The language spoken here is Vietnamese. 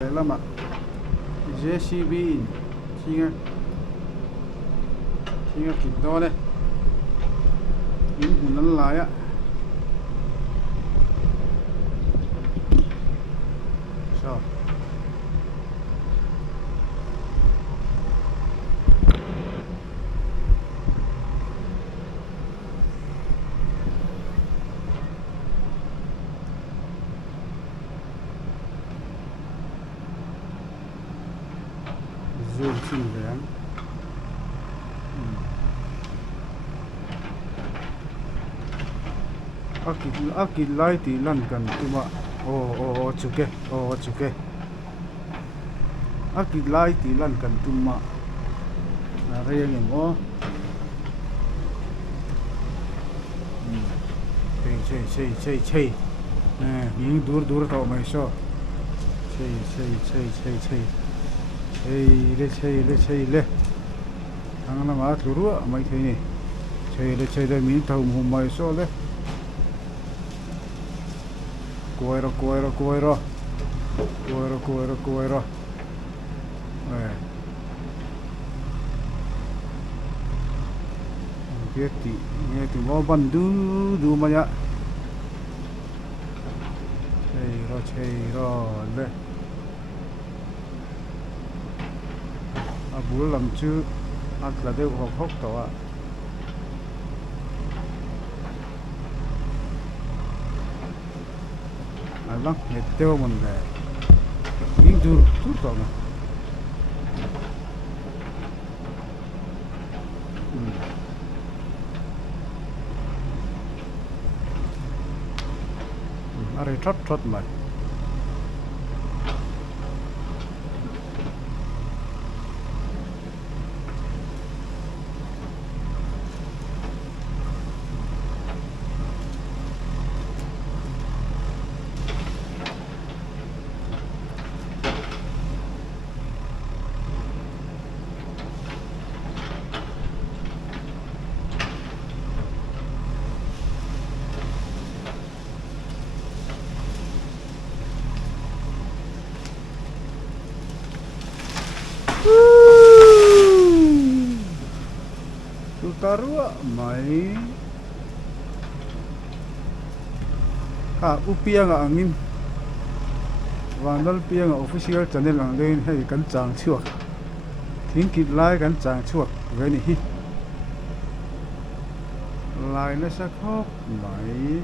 lama JCB singa kitole in hunan laya so zoom xin vén aki lai ti lan kan tuma o chuke aki lai ti lan kan tuma na re nge mo chei ni dur to mai so chei le thằng nó mà thuru mai thế này chei le min thau mu mai so le Cuero biết thì nghe từ mò bắn du mà nhá chơi rồi đây à bố làm chứ ăn là đều học tao à lang meteo monde in dur tutto ma are trot mà Tarua mai upia nga angin wanal pia nga official channel ang lein hei kan chang chuak thing kit lai kan chang chuak ve ni hi lai na sa khop mai